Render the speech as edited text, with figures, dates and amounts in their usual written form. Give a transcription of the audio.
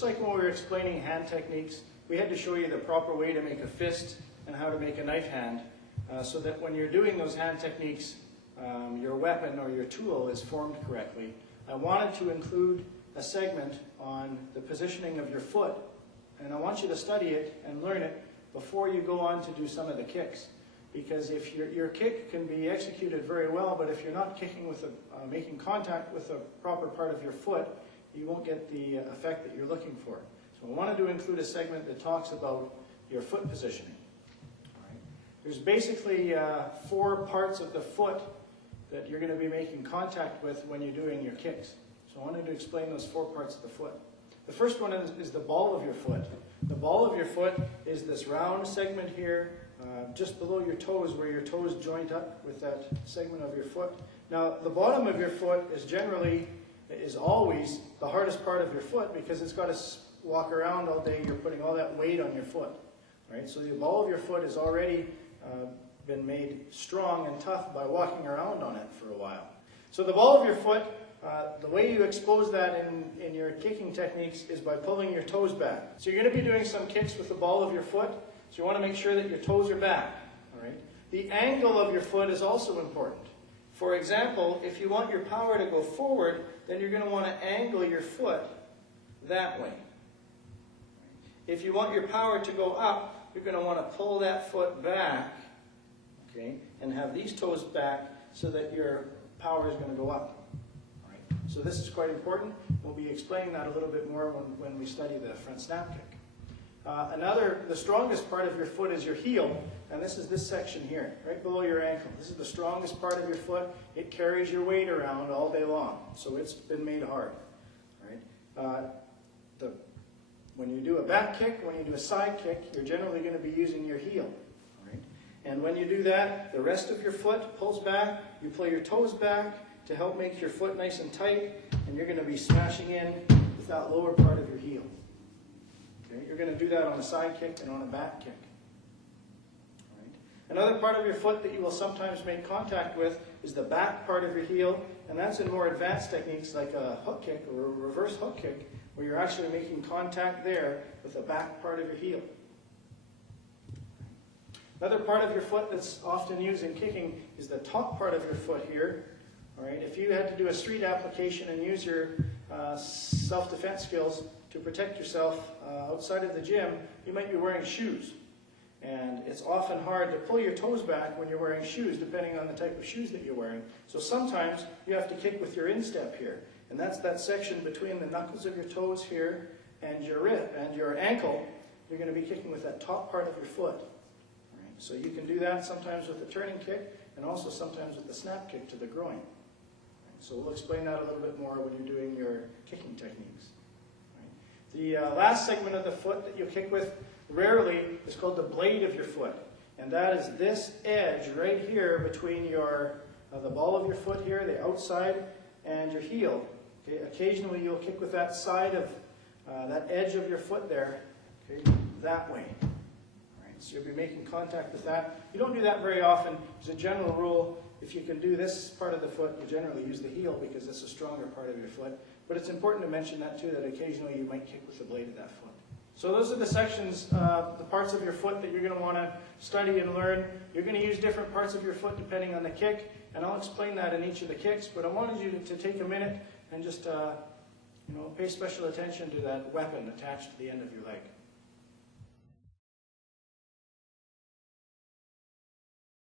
Just like when we were explaining hand techniques, we had to show you the proper way to make a fist and how to make a knife hand, so that when you're doing those hand techniques, your weapon or your tool is formed correctly. I wanted to include a segment on the positioning of your foot, and I want you to study it and learn it before you go on to do some of the kicks. Because if your kick can be executed very well, but if you're not kicking with making contact with the proper part of your foot, you won't get the effect that you're looking for. So I wanted to include a segment that talks about your foot positioning. All right. There's basically 4 parts of the foot that you're going to be making contact with when you're doing your kicks. So I wanted to explain those 4 parts of the foot. The first one is the ball of your foot. The ball of your foot is this round segment here, just below your toes, where your toes joint up with that segment of your foot. Now, the bottom of your foot is always the hardest part of your foot, because it's got to walk around all day. You're putting all that weight on your foot, right? So the ball of your foot has already been made strong and tough by walking around on it for a while. So the ball of your foot, the way you expose that in your kicking techniques is by pulling your toes back. So you're going to be doing some kicks with the ball of your foot, so you want to make sure that your toes are back. All right? The angle of your foot is also important. For example, if you want your power to go forward, then you're going to want to angle your foot that way. If you want your power to go up, you're going to want to pull that foot back, okay, and have these toes back so that your power is going to go up. All right? So this is quite important. We'll be explaining that a little bit more when we study the front snap kick. The strongest part of your foot is your heel, and this is this section here, right below your ankle. This is the strongest part of your foot. It carries your weight around all day long, so it's been made hard. Right? When you do a back kick, when you do a side kick, you're generally going to be using your heel. Right? And when you do that, the rest of your foot pulls back. You pull your toes back to help make your foot nice and tight, and you're going to be smashing in with that lower part of your heel. Okay? You're going to do that on a side kick and on a back kick. Right? Another part of your foot that you will sometimes make contact with is the back part of your heel, and that's in more advanced techniques like a hook kick or a reverse hook kick, where you're actually making contact there with the back part of your heel. Another part of your foot that's often used in kicking is the top part of your foot here. All right? If you had to do a street application and use your self-defense skills to protect yourself outside of the gym, you might be wearing shoes. And it's often hard to pull your toes back when you're wearing shoes, depending on the type of shoes that you're wearing. So sometimes you have to kick with your instep here. And that's that section between the knuckles of your toes here and your wrist and your ankle. You're going to be kicking with that top part of your foot. Right? So you can do that sometimes with the turning kick and also sometimes with the snap kick to the groin. Right? So we'll explain that a little bit more when you're doing your kicking techniques. Right? The last segment of the foot that you kick with rarely is called the blade of your foot. And that is this edge right here between the ball of your foot here, the outside, and your heel. Okay? Occasionally you'll kick with that side of that edge of your foot there, okay, that way. All right, so you'll be making contact with that. You don't do that very often. As a general rule, if you can do this part of the foot, you generally use the heel because it's a stronger part of your foot. But it's important to mention that too, that occasionally you might kick with the blade of that foot. So those are the sections, the parts of your foot that you're going to want to study and learn. You're going to use different parts of your foot depending on the kick, and I'll explain that in each of the kicks. But I wanted you to take a minute and just pay special attention to that weapon attached to the end of your leg.